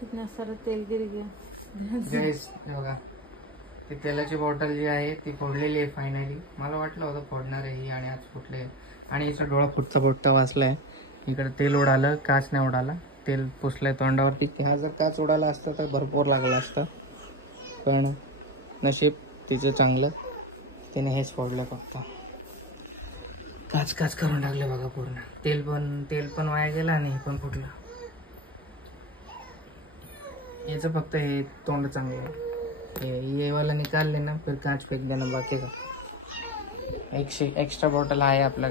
कितना सारा तेल गिर गया गाइस बघा, ती तेलाची बॉटल जी आहे ती फोडलेली आहे फायनली. मला वाटलं होतं फोडणार आहे ही आणि आज फुटले. आणि हिचा डोळा फुटता वाचलाय. इकडे तेल उडालं, काच नाही उडाला. तेल पुसलंय तोंडावरती. हा जर काच उडाला असता तर भरपूर लागला असतं, पण नशीब तिचं चांगलं, तिने हेच फोडलं फक्त. काच करून टाकले बघा पूर्ण. तेल पण वाया गेला आणि हे पण फुटलं. याचं फक्त हे तोंड चांगलं आहे. ये वाला निकाल लेना, फिर कांच फेंक देना. बाकी का एक्स्ट्रा बॉटल है अपने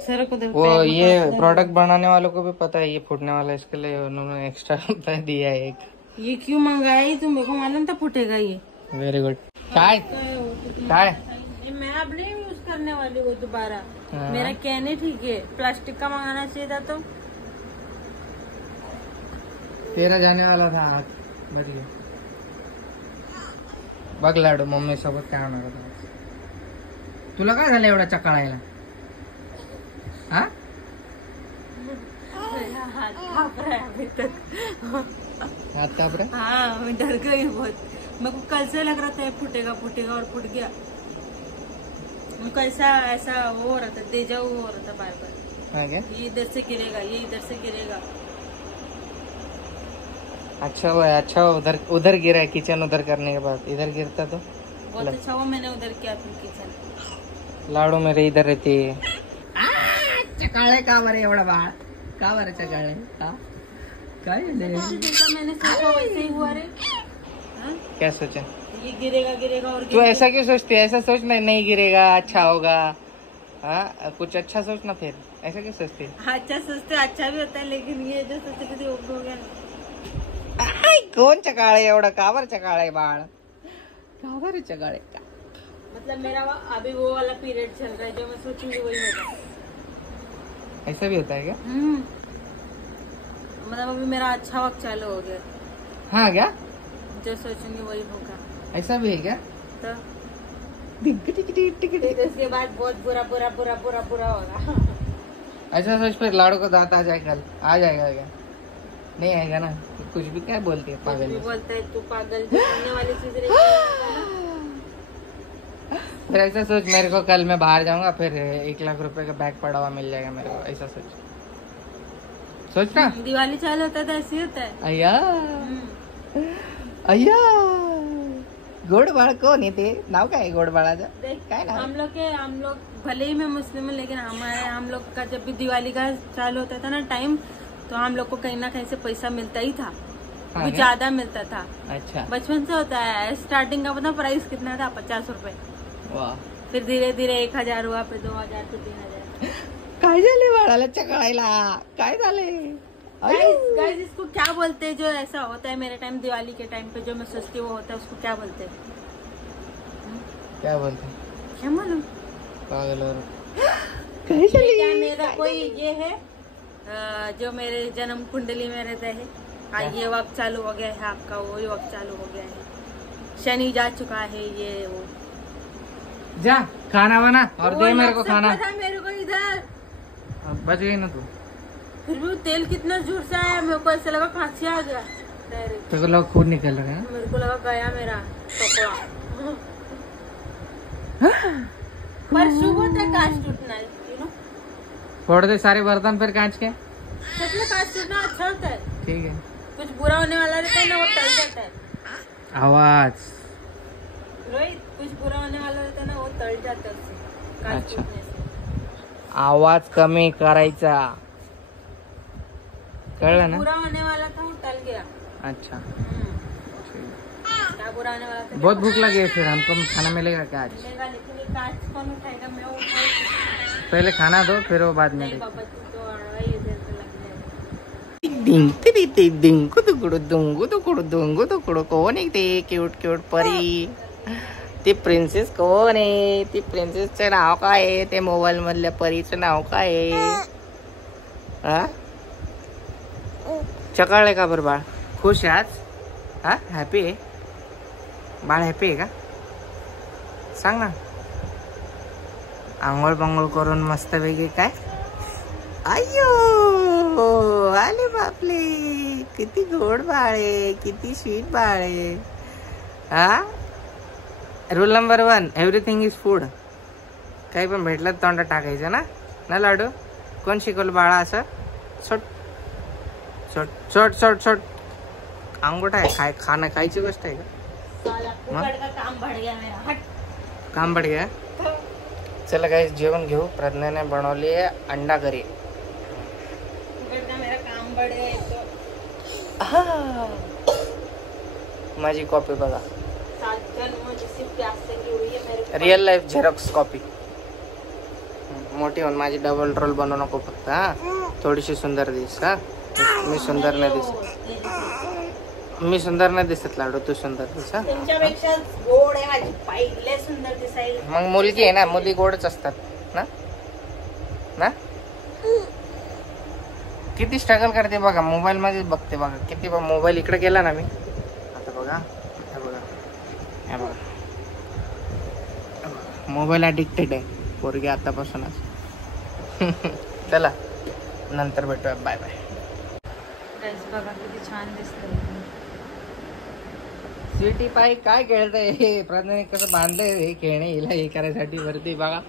सर को वो ये प्रोडक्ट बनाने वालों को भी पता है ये फूटने वाला है, इसके लिए उन्होंने एक्स्ट्रा दिया है एक. ये क्यों मंगाया? तुम मेरे को मालूम था फूटेगा ये. Very good. काय मैं अब नहीं यूज करने वाली वो दोबारा. मेरा कहने ठीक है, प्लास्टिक का मंगाना चाहिए था. तो तेरा जाने वाला था आज. बदले बघ लाडू, मम्मी सोबत काय होणार होता. तुला काय झालं एवढा चकाळायला? हा अभी तक हाथ कांप रहा है? हाँ, मैं डर गई बहुत. मेरे को कल से लग रहा था फूटेगा और फूट गया. कैसा ऐसा हो रहा था, डेजा हो रहा था बार बार. हाँ क्या? ये इधर से गिरेगा, ये इधर से गिरेगा. अच्छा हुआ उधर गिरा है. किचन उधर करने के बाद इधर गिरता तो बहुत अच्छा हुआ मैंने उधर किया अपनी किचन. लाडू मेरे इधर रहती है. चकाळे का बरे एवढा बाळ? का बरे चकाळे? काय जैसा मैंने सोचा वैसे ही हुआ रे. क्या सोचा? ये गिरेगा और तू ऐसा क्यों सोचती है? ऐसा सोचना नहीं गिरेगा, अच्छा होगा. हाँ, कुछ अच्छा सोचना. फिर ऐसा क्यों सोचती है? अच्छा सोचते अच्छा भी होता है, लेकिन ये जो सोचते कभी हो गया. कौन चकाळे एवढा? का बरं चकाळे बाळ? का बरं चकाळे? मतलब मेरा अभी वो वाला पीरियड चल रहा है, जो मैं सोचूंगी वही होगा. ऐसा भी होता है क्या? मतलब अभी मेरा अच्छा वक्त चालू हो गया. हाँ क्या? जो सोचूंगी वही होगा. ऐसा भी है क्या? तो इसके बाद बहुत बुरा होगा. ऐसा सोच, फिर लाड़ू को दांत आ जाए कल. आ जाएगा क्या? नहीं आएगा ना. कुछ भी क्या बोलती है, पागल बोलता है तू. पागल बनने वाली चीज रही. फिर ऐसा सोच, मेरे को कल मैं बाहर जाऊंगा, फिर 1 लाख रुपए का बैग पड़ा हुआ मिल जाएगा मेरे को. ऐसा सोच ना. दिवाळी चालू होता है ऐसे होता है. अय्या गोड बाळ कोण आहे ते? नाव काय गोड बाळाचं? काय नाव? हम लोग भले ही मैं मुस्लिम हूँ, लेकिन हम लोग का जब भी दिवाली का चालू होता था ना टाइम, तो हम लोग को कहीं ना कहीं से पैसा मिलता ही था. कुछ ज्यादा मिलता था. अच्छा. बचपन से होता है. स्टार्टिंग का पता प्राइस कितना था? 50 रुपए. वाह. फिर धीरे धीरे 1000 हुआ, फिर 2000, फिर 3000. काय झाले बाळाला चकळायला? काय झाले? गाइस इसको क्या बोलते हैं जो ऐसा होता है मेरे टाइम, दिवाली के टाइम पे जो मैं सोचती हूँ वो होता है, उसको क्या बोलते हैं? क्या बोलते? क्या मालूम. पागल और क्या मेरा कोई ये है जो मेरे जन्म कुंडली में रहता है. ये वक्त चालू हो गया है आपका, वही वक्त चालू हो गया है. शनि जा चुका है. ये वो जा खाना बना और दे मेरे को खाना. मेरे को इधर बच गई ना तू. फिर भी तेल कितना जोर से आया, मेरे को ऐसा लगा खांसी आ गया डायरेक्ट. तो लोग खून निकल रहा है. मेरे को लगा गया मेरा टुकड़ा. पर शुभ होता है कांच टूटना. फोड़ दे सारे बर्तन फिर कांच के. सच में कांच टूटना अच्छा होता है. ठीक है. कुछ बुरा होने वाला रहता है ना, वो टल जाता है. आवाज रोहित, कुछ बुरा होने वाला रहता है ना, वो टल जाता है उससे, कांच अच्छा. टूटने से. आवाज कमी करायचा, कळलं ना? बुरा होने वाला था वो टल गया. अच्छा. क्या बुरा होने वाला था? बहुत भूख लगी है. फिर हमको खाना मिलेगा क्या आज? मिलेगा, लेकिन ये कांच कौन उठाएगा? मैं उठाऊंगी. पहले खाना दो, फिर वो बाद में. नहीं बाबा, तू तो अड़वा ही इधर से लग जाएगा. डिंग कोण आहे ते क्यूट परी? ती प्रिन्सेस कोण आहे? ती प्रिन्सेसचं नाव काय आहे? ते मोबाईल मधल्या परीचं नाव काय आहे? चकाळले का बरं बाळ? खुश आहे आज? हा, हॅपी आहे बाळ? हॅपी आहे का? सांग ना. आंघोळ पांघोळ करून मस्त वेगळी काय? अय्यो आले बापले, किती गोड बाळे, किती स्वीट बाळे. हा, rule number 1, everything is food. काही पण भेटलं तोंडात टाकायचं ना ना लाडू. कोण शिकवलं बाळा असं? सोट सोट सोट सोट सोट. अंगोट आहे, खाणं खायची गोष्ट आहे का? काम बढ़ गया. चला काही जेवण घेऊ. प्रज्ञाने बनवली आहे अंडा करी. माझी कॉपी बघा, रियल लाईफ झेरॉक्स कॉपी. मोठी होऊन माझी डबल रोल बनवू नको फक्त. हा, थोडीशी सुंदर दिस. हा, मी सुंदर नाही दिसत. मी सुंदर नाही दिसत लाडू, तू सुंदर दिस. तुमच्यापेक्षा गोड आहे माझी पहिले सुंदर दिसायला. मग मुलगी आहे ना, मुली गोडच असतात ना ना. किती स्ट्रगल करते बघा, मोबाईल मध्ये बघते बघा किती. मोबाईल इकडे गेला ना मी आता बघा, हे बघा मोबाईल ॲडिक्टेड आहे पोरगी आतापासूनच. चला नंतर भेटूया, बाय बाय. बघा किती छान दिसतंय. सिटी पाय काय खेळतंय हे. प्रज्ञाने कसं बांधलंय हे खेळणे, हिला हे करायसाठी वरती बघा.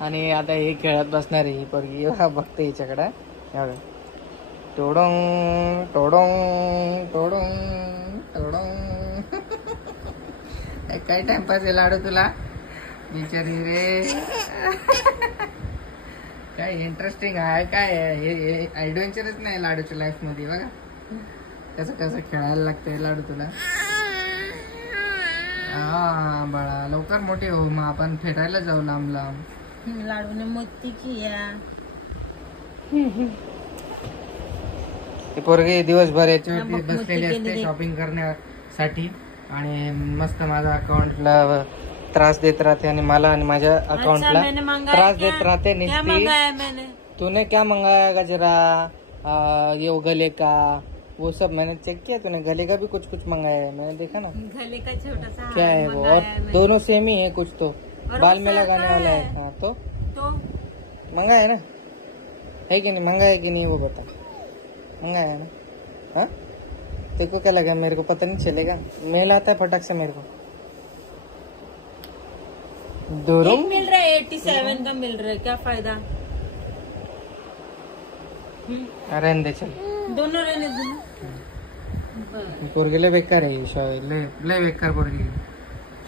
आणि आता हे खेळत बसणार आहे ही पोरगी. बघते हिच्याकडे. टोडोंग टोडोंग टोडोंग टोडोंग. काय टाइमपास आहे लाडू तुला, बिचारी रे. काय इंटरेस्टिंग आहे काय हे. ऍडव्हेंचरच नाही लाडूच्या लाईफ मध्ये. बघा कसं कसं खेळायला लागतंय लाडू तुला. हा बाळा, लवकर मोठे हो, मग आपण फिरायला जाऊ लांब लांब. लाडूने मोती किया. ते पोरगे दिवसभर याच्यावरती बसलेले असते शॉपिंग करण्यासाठी. आणि मस्त माझ्या अकाउंटला त्रास देत राहते आणि मला आणि माझ्या अकाउंटला त्रास देत राहते. तूने क्या मंगाया गजरा, ये गले का, वो सब मैंने चेक किया. तूने गले का भी कुछ कुछ मंगाया है, मैंने देखा ना. गले का छोटा सा क्या है वो, और दोनों सेम ही है. कुछ तो बाल में लगाने वाला है. हाँ तो मंगाया है ना, है कि नहीं मंगाया है कि नहीं वो बता. मंगाया है ना. हाँ, तेरे को क्या लगा मेरे को पता नहीं चलेगा. मेल आता है फटाक से मेरे को. दोनों मिल रहा है, 87 का मिल रहा है, क्या फायदा. रहने दे चल. दोनों रहने दो. पोरगी लय बेकार आहे. लय बेकार पोरगी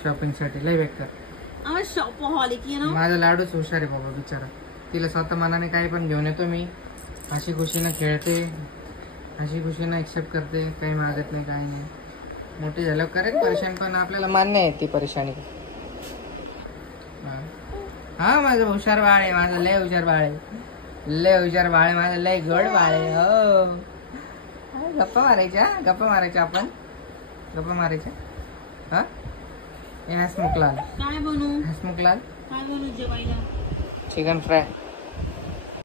शॉपिंग साठी, लय बेकार. शॉपहॉलिक आहे ना. माझा लाडूच हुशार आहे बाबा बिचारा. तिला स्वतः मनाने काही पण घेऊन येतो मी. हशी खुशीनं खेळते, हशी खुशीनं एक्सेप्ट करते, काही मागत नाही काही नाही. मोठी झाल्यावर करेल परेशान, पण आपल्याला मान्य आहे ती परेशानी. हा माझं हुशार बाळ आहे, माझं लय हुशार बाळ आहे, लय हुशार बाळ आहे माझं, लय गोड बाळ आहे. हो, गप्पा मारायच्या, गप्पा मारायच्या, आपण गप्पा मारायच्या. हा, हसमुखलाल काय बनवू, हसमुखलाल काय बनवू जेवायला. Chicken fry.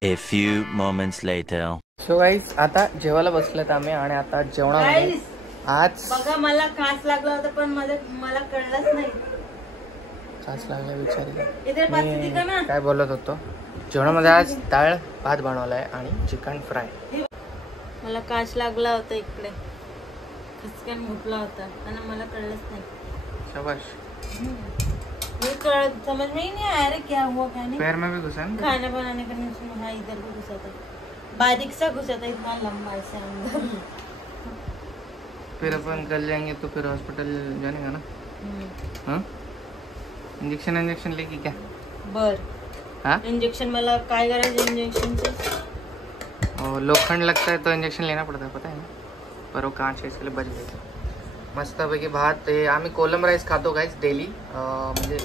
A few moments later. So guys आता जेवायला बसलेत आम्ही. आणि आता जेवणामध्ये आज बघा मला कास लागला होता पण मला कळलंच नाही. कास लागला विचारला. इथे ना काय बोलत होतो. जेवणामध्ये आज डाळ भात बनवलाय आणि चिकन फ्राय. मला कास लागला होता इकडे, खचकन घुटला होता आणि मला कळलंच नाही. शाबाश. समझ में ही नहीं आया रे क्या हुआ क्या नहीं. पैर में भी घुसा खाना बनाने का हाँ इधर भी घुसा था, बारीक सा घुसा था, इतना लंबा से अंदर. फिर अपन कल जाएंगे तो फिर हॉस्पिटल जाने का ना. हाँ, इंजेक्शन लेके क्या. बर हाँ, इंजेक्शन मला काय करायचं इंजेक्शन से. लोखंड लगता है तो इंजेक्शन लेना पड़ता है, पता है ना. पर वो कांच है इसके लिए बच गए. मस्तपैकी भात. आम्ही कोलम राईस खातो गाईज डेली, म्हणजे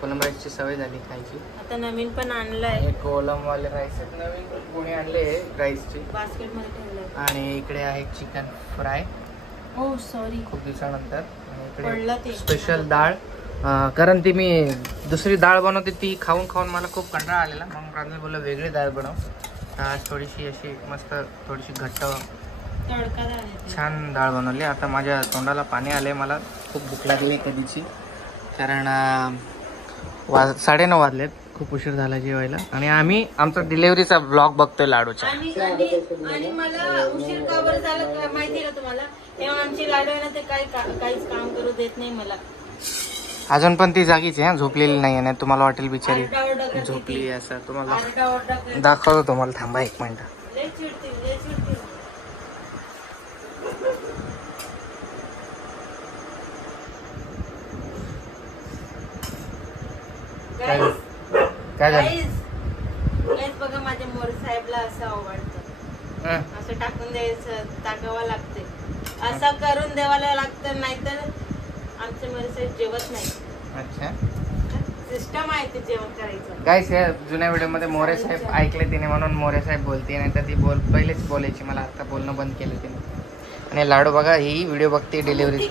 कोलम राईसची सवय झाली खायची. आता नवीन पण आणलाय कोलम वाले राईस नवीन कोणी आणले राईसची, बास्केट मध्ये ठेवलंय. आणि इकडे आहे चिकन फ्राय. ओ सॉरी, खूप दिवसानंतर. पडलं ते स्पेशल डाळ, कारण ती मी दुसरी डाळ बनवते ती खाऊन खाऊन मला खूप कंटाळा आलेला. मग प्रांजल बोलला वेगळी डाळ बनव. आज थोडीशी अशी मस्त थोडीशी घट्ट छान डाळ बनवली. आता माझ्या तोंडाला पाणी आले, मला खूप भूक लागली कधीची. कारण 9:30 वाजलेत. खूप उशीर झाला जेवायला आणि आम्ही आमचा डिलिव्हरीचा ब्लॉग बघतोय लाडूचा. आणि मला उशीर का बरं झाला माहिती का तुम्हाला? तेव्हा आमची लाडू आहे ना ते काहीच काम करू देत नाही मला. अजून पण ती जागीच आहे, झोपलेली नाही आहे. तुम्हाला वाटेल बिचारी आरडाओरडा करते झोपली ती. असं. तुम्हाला आरडाओरडा करते. दाखवतो तुम्हाला, थांबा 1 मिनिट. लय चिडते, लय चिडते. काय झालं? गाईज बघा माझ्या मोर साहेबला असं आवडतं. असं टाकून द्यायचं, टाकावं लागते. असं करून द्यावायला लागतं, नाहीतर आमचे मोर साहेब जेवत नाही. अच्छा, सिस्टम आहे ते जेवण करायचं. गाईस या जुन्या व्हिडिओ मध्ये मोरे साहेब ऐकले तिने म्हणून मोरे साहेब बोलते, नाही तर ती पहिलेच बोलायची. मला आता बोलणं बंद केलं तिने. आणि लाडू बघा ही व्हिडिओ बघते डिलिव्हरी.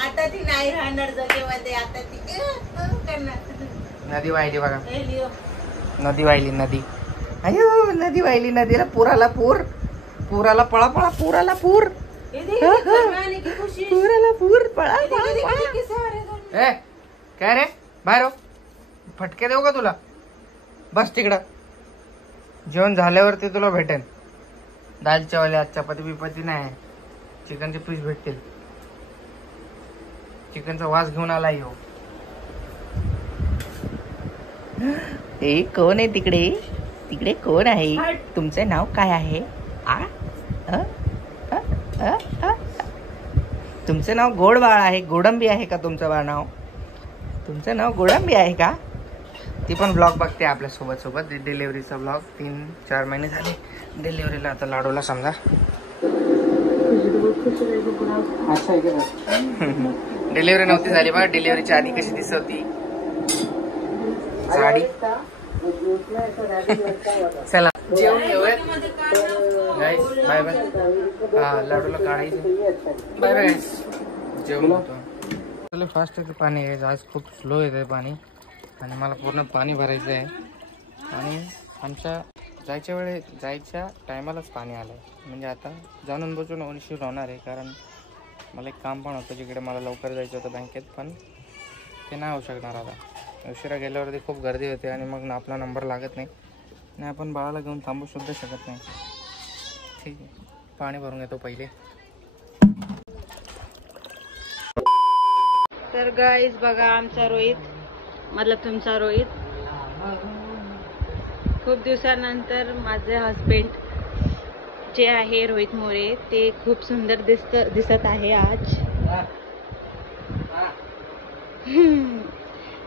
आता ती नाही राहणार जगेमध्ये. आता ती करणार. नदी वाहिली बघा, हे लिओ. नदी वाहिली, नदी. अयो नदी वाहिली, नदीला पुराला पूर. पुराला पळा पळा, पुराला पूर. पुराला पूर, पळा पळा. ए काय रे, बाहेर हो. फटके देऊ का तुला? बस तिकडं. जेवण झाल्यावरती तुला भेटेल दाल चावल. आज चपाती बिपाती नाही, चिकनचे पीस भेटतील. चिकनचा वास घेऊन आला यो. ए कोण आहे तिकडे? तिकडे कोण आहे? तुमचं नाव काय आहे? तुमचं नाव गोडबाळ आहे, गोडंबी आहे का तुमचं नाव? तुमचं नाव गोडंबी आहे का? ती पण ब्लॉग बघते आपल्या सोबत डिलिव्हरीचा ब्लॉग. 3-4 महिने झाले डिलिव्हरीला. आता लाडूला समजा डिलिव्हरी नव्हती झाली बघा. डिलिव्हरीच्या आधी कशी दिसत होती साडी. चला जेवण घेऊयात गाईस. Bye bye. हा लाडूला काढायचं. बाय बाय गाईस. जेवण होतो. फास्ट येते पाणी आहे आज, खूप स्लो येते पाणी. आणि मला पूर्ण पाणी भरायचं आहे. आणि आमच्या जायच्या टायमालाच पाणी आलं आहे. म्हणजे आता जाणून बसून उशीर होणार आहे, कारण मला एक काम पण होतं जिकडे मला लवकर जायचं होतं बँकेत. पण ते नाही होऊ शकणार आता. उशिरा गेल्यावरती खूप गर्दी होते आणि मग आपला नंबर लागत नाही आणि आपण बाळाला घेऊन थांबू सुद्धा शकत नाही. ठीक आहे, पाणी भरून घेतो पहिले. तर गाईज बघा आमचा रोहित, मतलब तुमचा रोहित, खूप दिवसानंतर माझे हस्बंड जे आहे रोहित मोरे ते खूप सुंदर दिसत आहे आज.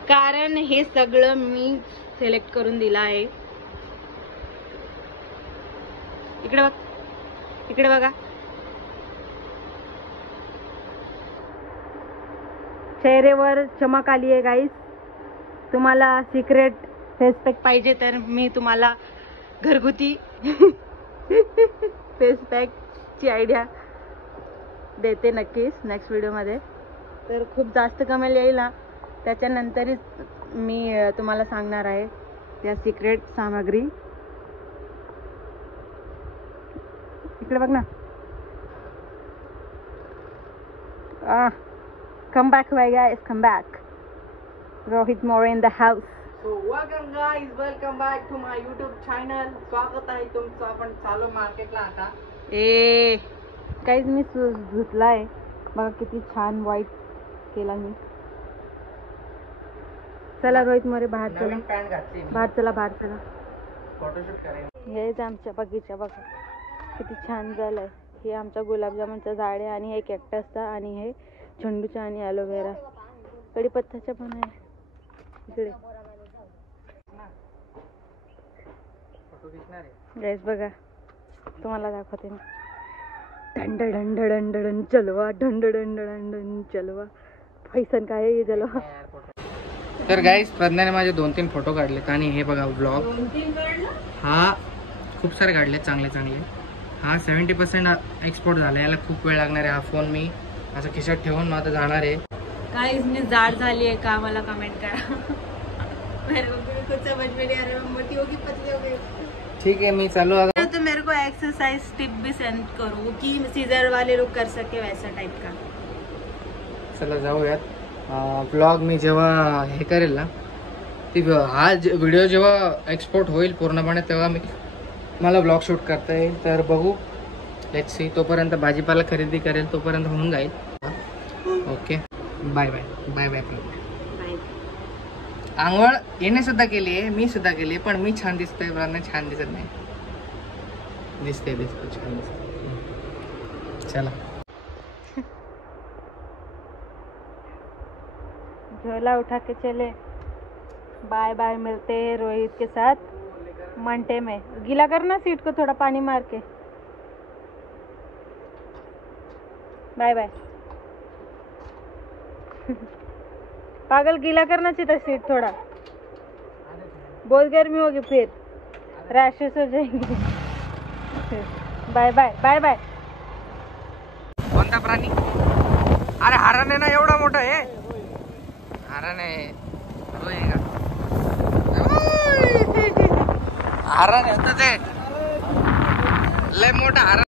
कारण हे सगळं मी सिलेक्ट करून दिलं आहे. इकडे बघ, इकडे बघा. चेहऱ्यावर चमक आली आहे गाईस. तुम्हाला सिक्रेट फेस पॅक पाहिजे तर मी तुम्हाला घरगुती फेस पॅक ची आयडिया देते नक्कीच नेक्स्ट व्हिडिओमध्ये. तर खूप जास्त कमेल येईल ना, त्याच्यानंतरच मी तुम्हाला सांगणार आहे त्या सिक्रेट सामग्री. इकडे बघ ना. Come back, guys. Come back. Rohit More in the house. So welcome guys, welcome back to my YouTube channel. स्वागत आहे तुमचं. आपण चालू मार्केटला आता. काहीच मी धुतलाय बघा, किती छान व्हाईट केला मी. चला रोहित मोरे बाहेर चला. पॅन्ट घातली, बाहेर चला, बाहेर चला. फोटोशूट करायचं. हेच आमच्या बगीचा बघा किती छान झालंय. हे आमचा गुलाबजामुनचं झाड आहे आणि हे कॅक्टसचा आणि हे झेंडूचा आणि ॲलोवेरा कढीपत्त्याचा पण आहे इकडे. गाईस बघा तुम्हाला दाखवते मी. ढंड ढंड ढंड ढंड चलवा, ढंड ढंड ढंड चलवा. पैसन काय आहे जलवा. तर गाईस प्रज्ञाने माझे 2-3 फोटो काढलेत आणि हे बघा ब्लॉग. हा खूप सारे काढले चांगले चांगले. हा 70% एक्सपोर्ट झाला. याला खूप वेळ लागणार आहे. हा फोन मी असं खिशात ठेवून आता जाणार आहे. गाइस मी जाड झाली आहे का मला कमेंट करा. मेरे को भी कुछ समझ में नहीं आ रहा, मोटी होगी पतली हो गई. ठीक है मैं चालू आता. तो मेरे को एक्सरसाइज टिप भी सेंड करो कि सीजर वाले लोग कर सके वैसा टाइप का. चला जाऊयात. ब्लॉग मी जेव्हा हे करेल ना, ती हा व्हिडिओ जेव्हा एक्सपोर्ट होईल पूर्णपणे तेव्हा मला ब्लॉग शूट करता येईल. तर बघू, लेट्स सी. तोपर्यंत भाजीपाला खरेदी करेल, तोपर्यंत होऊन जाईल. Okay, bye bye bye bye. आंघोळ येणे सुद्धा केली आहे, मी सुद्धा केली आहे, पण मी छान दिसतोय, ब्रांना छान दिसत नाही. दिसते छान दिसते. चला, झोला उठा के चले. बाय बाय, मिलते हैं रोहित के साथ मंटे में. गीला करना सीट को, थोड़ा पानी मार के. Bye bye. पागल, गीला करना चाहिए सीट थोड़ा, बहुत गर्मी होगी फिर रैशेस हो जाएंगे. Bye bye bye bye. कोणता प्राणी? अरे हरण आहे ना, एवढा मोठा आहे हरण आहे. हरण होतं ते, लय मोठा हरण.